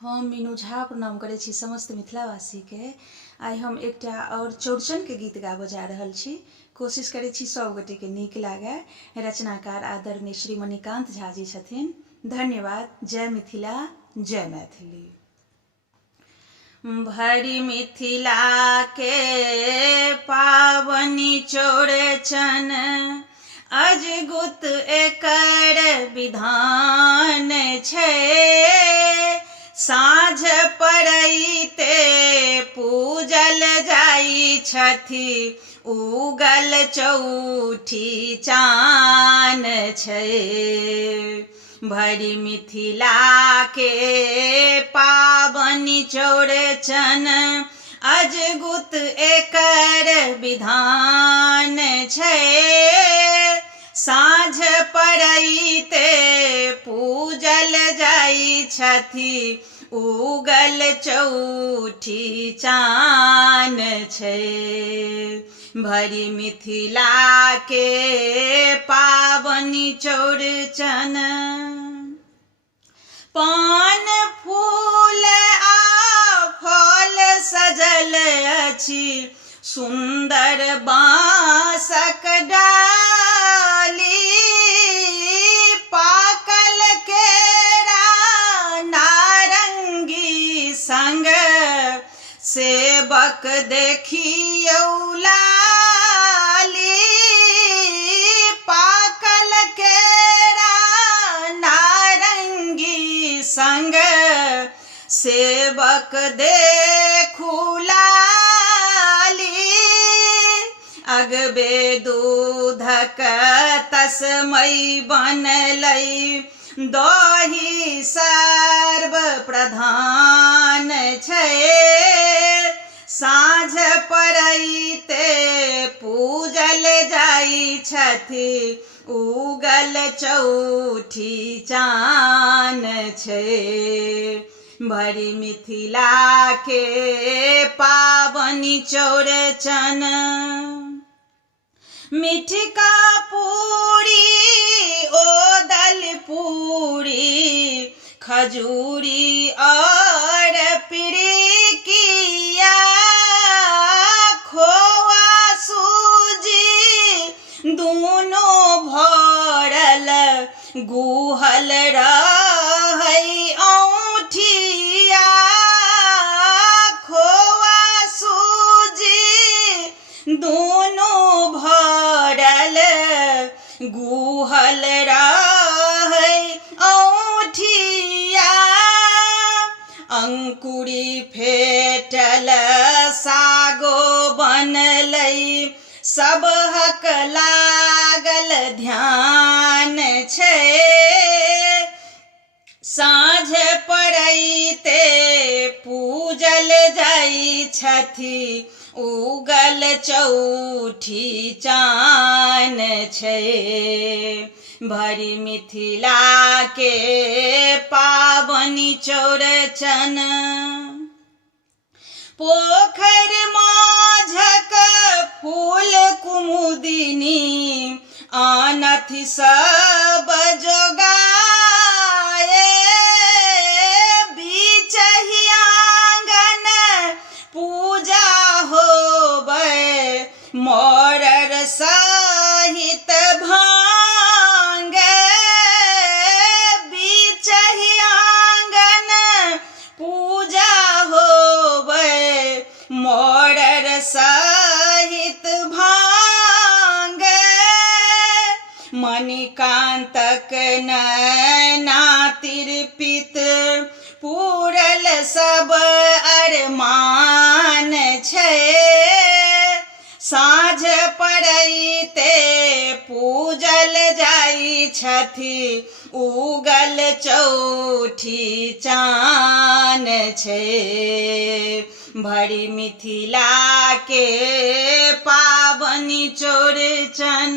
हम मीनू झा प्रणाम करे छी समस्त मिथिलावासी के। आई हम एकटा और चौड़चन के गीत गाबऽ जा रहल छी। कोशिश करे छी सब गोटे के नीक लागे। रचनाकार आदरणीय श्री मणिकांत झा जी छथिन। धन्यवाद। जय मिथिला, जय मैथिली। भरी मिथिला के पावनी चौड़चन, अजगुत एकर विधान छै। साँझ पड़ैते पूजल जाई छथि, उगल चौठी चान छै। भरी मिथिला के पावनी चौड़चन, अजगुत एकर विधान छै। साँझ पड़ैते पूजल जाई छथि, उगल चौठी चान छै। भरी मिथिला के पावनी चौड़चन, पान फूल आ फल सजल अछि, सुंदर बाँसक डाली। पाकल केरा नारंगी संग, सेबक देखियौ लाली। पाकल केरा नारंगी संग, सेबक देखू लाली। अगबे दूधक तस्मै बनलै, दही सर्व प्रधान छै। साँझ पड़ैते पूजल जाई छथि, उगल चौठी चान छै। भरी मिथिला के पावनी चौड़चन, मिठका पूरी ओदल पूरी, खजूरी और पिरिकिया। खोआ सूजी दूनो भरल, गुहल रहै औठिया। खोआ सूजी दूनो भरल, गुहल रहै औठिया। अंकुरी फेटल सागो बनलै, सबहक लागल ध्यान छै। साँझ पड़ैते पूजल जाई छथि, उगल चौठी चान छै। भरी मिथिला के पावनी चौड़चन, पोखर माझक फूल कुमुदिनी, आनथि सब जोगाए। बीचहि आंगन पूजा होबै, मौरर सहित भांग। बीचहि आंगन पूजा होबै, मौरर सहित भांग। मणिकांतक नैना तिरपित, पूरल सब अरमान छै। साँझ पड़ैते पूजल जाई छथि, उगल चौठी चान छै। भरी मिथिला के पावनी चौड़चन।